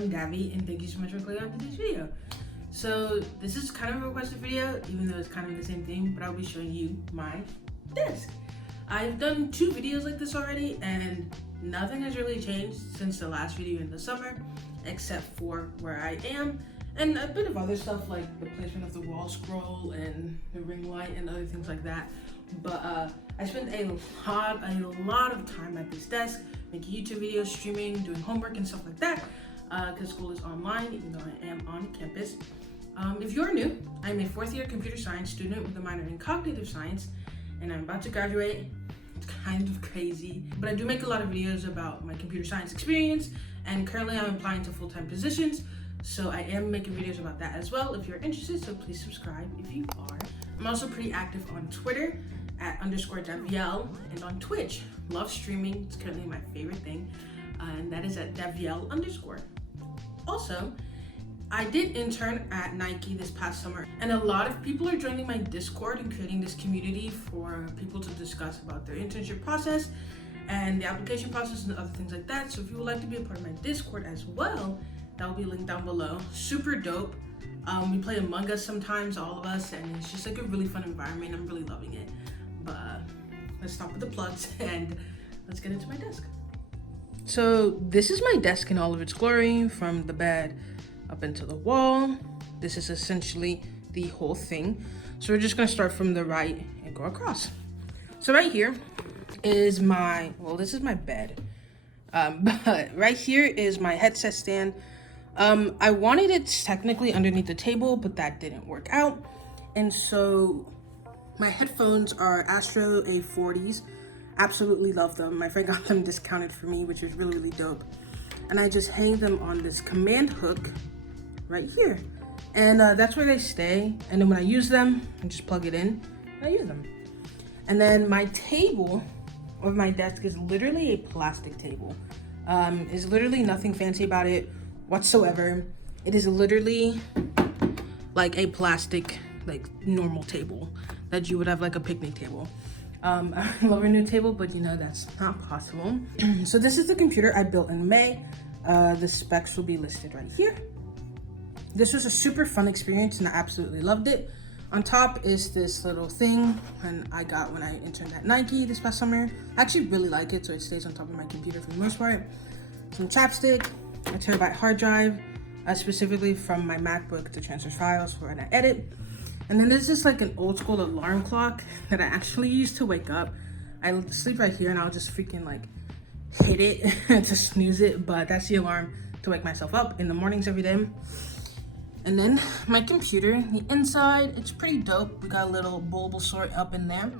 I'm Davi, and thank you so much for clicking on today's video. So this is kind of a requested video, even though it's kind of the same thing, but I'll be showing you my desk. I've done 2 videos like this already, and nothing has really changed since the last video in the summer, except for where I am, and a bit of other stuff like the placement of the wall scroll and the ring light and other things like that. But I spent a lot of time at this desk, making YouTube videos, streaming, doing homework and stuff like that, because school is online, even though I am on campus. If you're new, I'm a 4th year computer science student with a minor in cognitive science, and I'm about to graduate. It's kind of crazy, but I do make a lot of videos about my computer science experience, and currently I'm applying to full-time positions, so I am making videos about that as well if you're interested, so please subscribe if you are. I'm also pretty active on Twitter at _Daviel, and on Twitch. Love streaming, it's currently my favorite thing, and that is at Daviel_. Also, I did intern at Nike this past summer, and a lot of people are joining my Discord and creating this community for people to discuss about their internship process and the application process and other things like that. So if you would like to be a part of my Discord as well, that will be linked down below. Super dope. We play Among Us sometimes, all of us, and it's just like a really fun environment. I'm really loving it. But let's stop with the plugs and let's get into my desk. So this is my desk in all of its glory, from the bed up into the wall. This is essentially the whole thing. So we're just gonna start from the right and go across. So right here is my, well, this is my bed. But right here is my headset stand. I wanted it technically underneath the table, but that didn't work out. And so my headphones are Astro A40s. Absolutely love them. My friend got them discounted for me, which is really dope. And I just hang them on this command hook right here. And that's where they stay. And then when I use them, I just plug it in and I use them. And then my table of my desk is literally a plastic table. Is literally nothing fancy about it whatsoever. It is literally like a plastic, like normal table that you would have, like a picnic table. I love a new table, but you know, that's not possible. So this is the computer I built in May. The specs will be listed right here. This was a super fun experience and I absolutely loved it. On top is this little thing and I got when I interned at Nike this past summer. I actually really like it, so it stays on top of my computer for the most part. Some chapstick, a terabyte hard drive, specifically from my MacBook to transfer files for when I edit. And then there's just like an old school alarm clock that I actually use to wake up. I sleep right here and I'll just freaking like hit it to snooze it, but that's the alarm to wake myself up in the mornings every day. And then my computer, the inside, it's pretty dope. We got a little Bulbasaur up in there.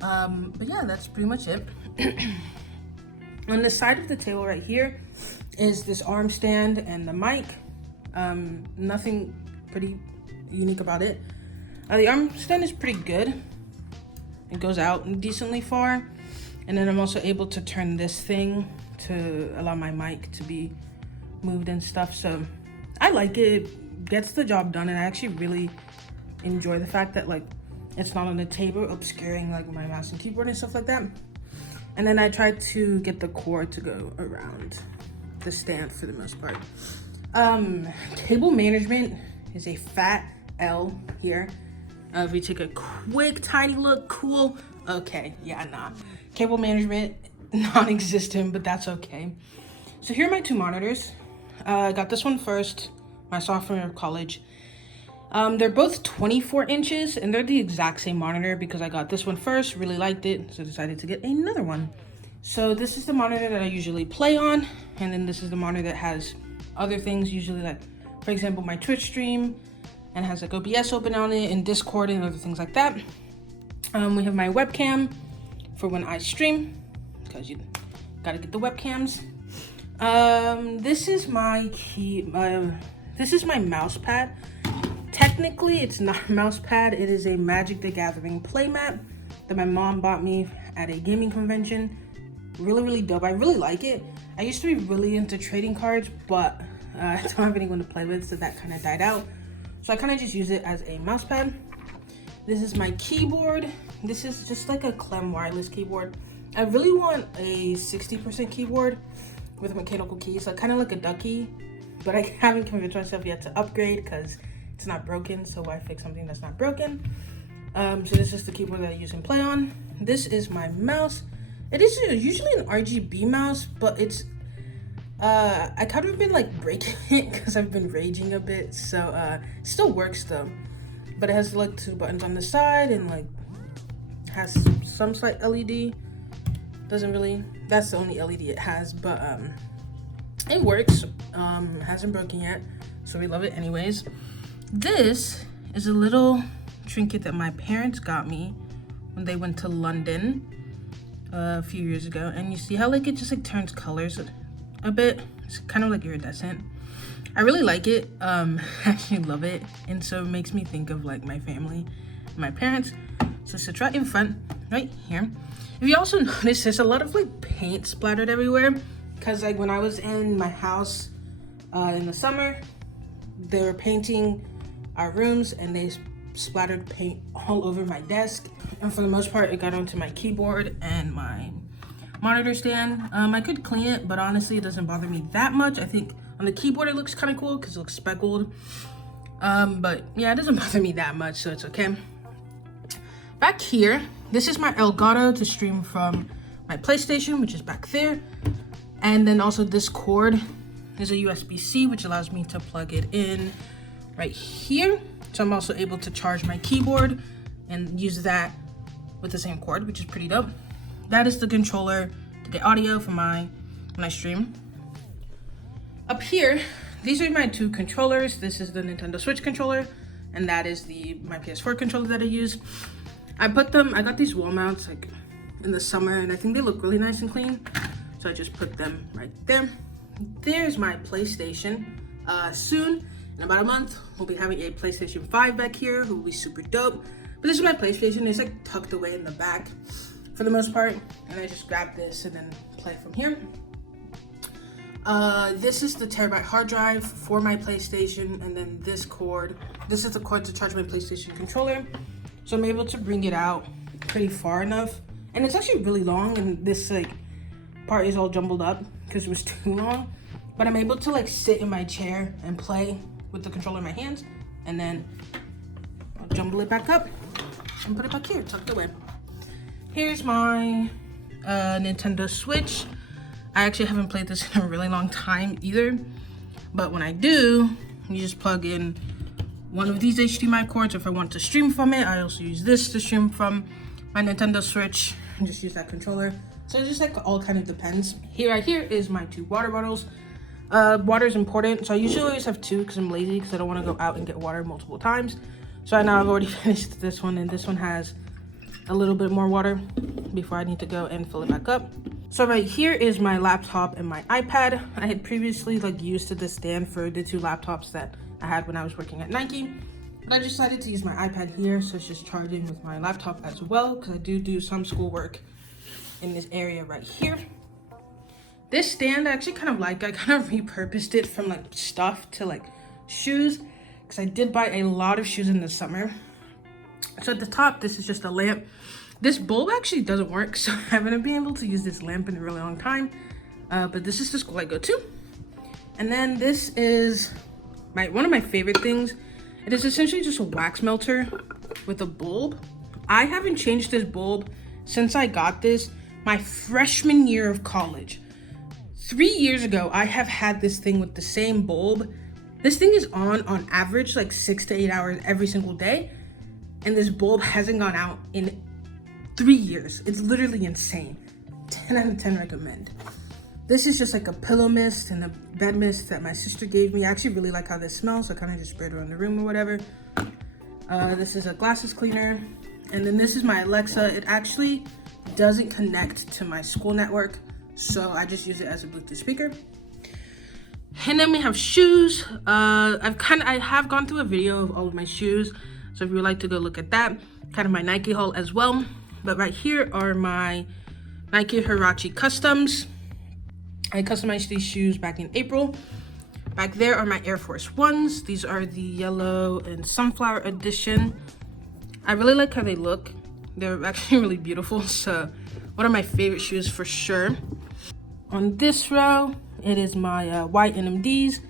But yeah, that's pretty much it. On the side of the table right here is this arm stand and the mic. Nothing pretty unique about it. The arm stand is pretty good. It goes out decently far. And then I'm also able to turn this thing to allow my mic to be moved and stuff. So I like it. It gets the job done, and I actually really enjoy the fact that like it's not on the table obscuring like my mouse and keyboard and stuff like that. And then I tried to get the cord to go around the stand for the most part. Table management is a fat L here. If we take a quick tiny look, cool. Okay, yeah, nah. Cable management, non-existent, but that's okay. So here are my 2 monitors. I got this one first, my sophomore year of college. They're both 24 inches and they're the exact same monitor because I got this one first, really liked it, so decided to get another one. So this is the monitor that I usually play on, and then this is the monitor that has other things, usually like, for example, my Twitch stream, and has like OBS open on it and Discord and other things like that. We have my webcam for when I stream, because you gotta get the webcams. This is my this is my mouse pad. Technically, it's not a mouse pad. It is a Magic the Gathering playmat that my mom bought me at a gaming convention. Really dope. I really like it. I used to be really into trading cards, but I don't have anyone to play with, so that kind of died out. So I kind of just use it as a mouse pad. This is my keyboard. This is just like a Klim wireless keyboard. I really want a 60% keyboard with mechanical keys, like kind of like a ducky, but I haven't convinced myself yet to upgrade because it's not broken, so why fix something that's not broken? So this is the keyboard that I use and play on. This is my mouse. It is usually an RGB mouse, but it's I kind of been like breaking it because I've been raging a bit, so it still works though. But it has like 2 buttons on the side and like has some slight LED. Doesn't really, that's the only LED it has, but it works. Hasn't broken yet, so we love it anyways. This is a little trinket that my parents got me when they went to London a few years ago, and you see how like it just like turns colors a bit. It's kind of like iridescent. I really like it. I actually love it, and so it makes me think of like my family and my parents. So it sits right in front, right here. If you also notice, there's a lot of like paint splattered everywhere, because like when I was in my house in the summer, they were painting our rooms and they splattered paint all over my desk, and for the most part it got onto my keyboard and my monitor stand. I could clean it, but honestly it doesn't bother me that much. I think on the keyboard it looks kind of cool because it looks speckled, but yeah, it doesn't bother me that much, so it's okay. Back here, this is my Elgato to stream from my PlayStation, which is back there, and then also this cord is a USB-C, which allows me to plug it in right here. So I'm also able to charge my keyboard and use that with the same cord, which is pretty dope. That is the controller to get audio from when I stream. Up here, these are my 2 controllers. This is the Nintendo Switch controller, and that is my PS4 controller that I use. I got these wall mounts like in the summer, and I think they look really nice and clean, so I just put them right there. There's my PlayStation. Soon, in about a month, we'll be having a PlayStation 5 back here, who will be super dope. But this is my PlayStation. It's like tucked away in the back for the most part, and I just grab this and then play from here. This is the terabyte hard drive for my PlayStation, and then this is the cord to charge my PlayStation controller. So I'm able to bring it out pretty far enough, and it's actually really long, and this like part is all jumbled up because it was too long, but I'm able to like sit in my chair and play with the controller in my hands, and then I'll jumble it back up and put it back here tucked away. Here's my Nintendo Switch. I actually haven't played this in a really long time either, but when I do, you just plug in one of these HDMI cords. If I want to stream from it, I also use this to stream from my Nintendo Switch and just use that controller. So it just like all kind of depends. Right here is my 2 water bottles. Water is important, so I usually always have 2 because I'm lazy, because I don't want to go out and get water multiple times. So now I've already finished this one, and this one has a little bit more water before I need to go and fill it back up. So right here is my laptop and my iPad. I had previously like used this stand for the 2 laptops that I had when I was working at Nike, but I decided to use my iPad here, so it's just charging with my laptop as well, because I do some schoolwork in this area right here. This stand I actually kind of like. I kind of repurposed it from like stuff to like shoes, because I did buy a lot of shoes in the summer. So at the top, this is just a lamp. This bulb actually doesn't work, so I haven't been able to use this lamp in a really long time, but this is the school I go to. And then this is one of my favorite things. It is essentially just a wax melter with a bulb. I haven't changed this bulb since I got this my freshman year of college. 3 years ago, I have had this thing with the same bulb. This thing is on average like 6 to 8 hours every single day, and this bulb hasn't gone out in 3 years. It's literally insane. 10 out of 10 recommend. This is just like a pillow mist and a bed mist that my sister gave me. I actually really like how this smells, so I kind of just sprayed it around the room or whatever. This is a glasses cleaner. And then this is my Alexa. It actually doesn't connect to my school network, so I just use it as a Bluetooth speaker. And then we have shoes. I have gone through a video of all of my shoes, so if you would like to go look at that, kind of my Nike haul as well. But right here are my Nike Huarache Customs. I customized these shoes back in April. Back there are my Air Force Ones. These are the yellow and sunflower edition. I really like how they look. They're actually really beautiful, so one of my favorite shoes for sure. On this row, it is my white NMDs.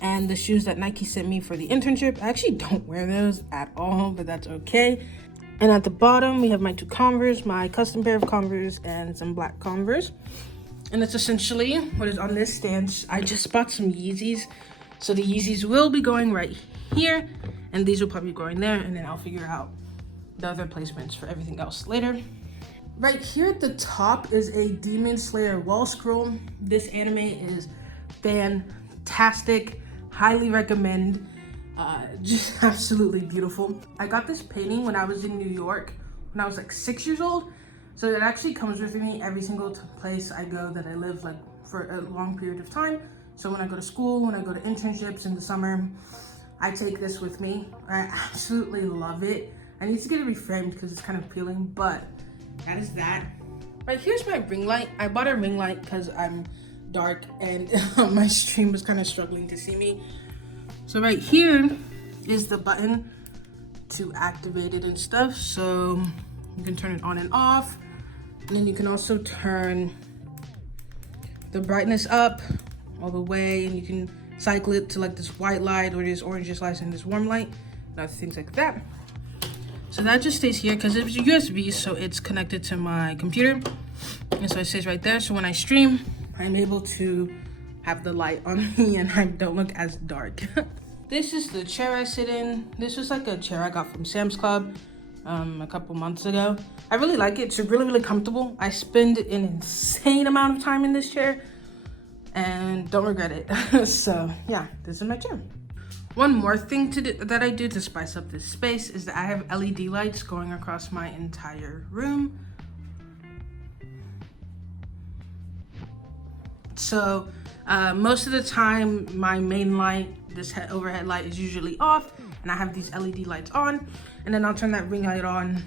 and the shoes that Nike sent me for the internship. I actually don't wear those at all, but that's okay. And at the bottom, we have my 2 Converse, my custom pair of Converse, and some black Converse. And that's essentially what is on this stand. I just bought some Yeezys. So the Yeezys will be going right here, and these will probably be going there, and then I'll figure out the other placements for everything else later. Right here at the top is a Demon Slayer wall scroll. This anime is fantastic. Highly recommend. Just absolutely beautiful. I got this painting when I was in New York when I was like 6 years old. So it actually comes with me every single place I go that I live like for a long period of time. So when I go to school, when I go to internships in the summer, I take this with me. I absolutely love it. I need to get it reframed because it's kind of peeling, but that is that. Right, here's my ring light. I bought a ring light because I'm dark and my stream was kind of struggling to see me. So right here is the button to activate it and stuff. So you can turn it on and off. And then you can also turn the brightness up all the way, and you can cycle it to like this white light or this orange light and this warm light, and other things like that. So that just stays here because it's USB, so it's connected to my computer. And so it stays right there. So when I stream, I'm able to have the light on me and I don't look as dark. This is the chair I sit in. This was like a chair I got from Sam's Club a couple months ago. I really like it. It's really, really comfortable. I spend an insane amount of time in this chair and don't regret it. So yeah, this is my chair. One more thing that I do to spice up this space is that I have LED lights going across my entire room. So most of the time, my main light, this overhead light, is usually off, and I have these LED lights on, and then I'll turn that ring light on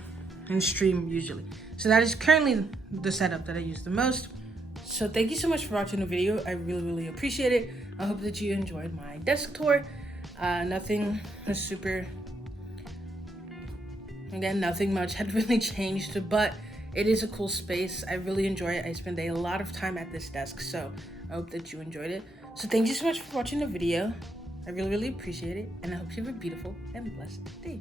and stream usually. So that is currently the setup that I use the most. So thank you so much for watching the video. I really, really appreciate it. I hope that you enjoyed my desk tour. Nothing was super, again, nothing much had really changed, but it is a cool space. I really enjoy it. I spend a lot of time at this desk, so I hope that you enjoyed it. So thank you so much for watching the video. I really, really appreciate it, and I hope you have a beautiful and blessed day.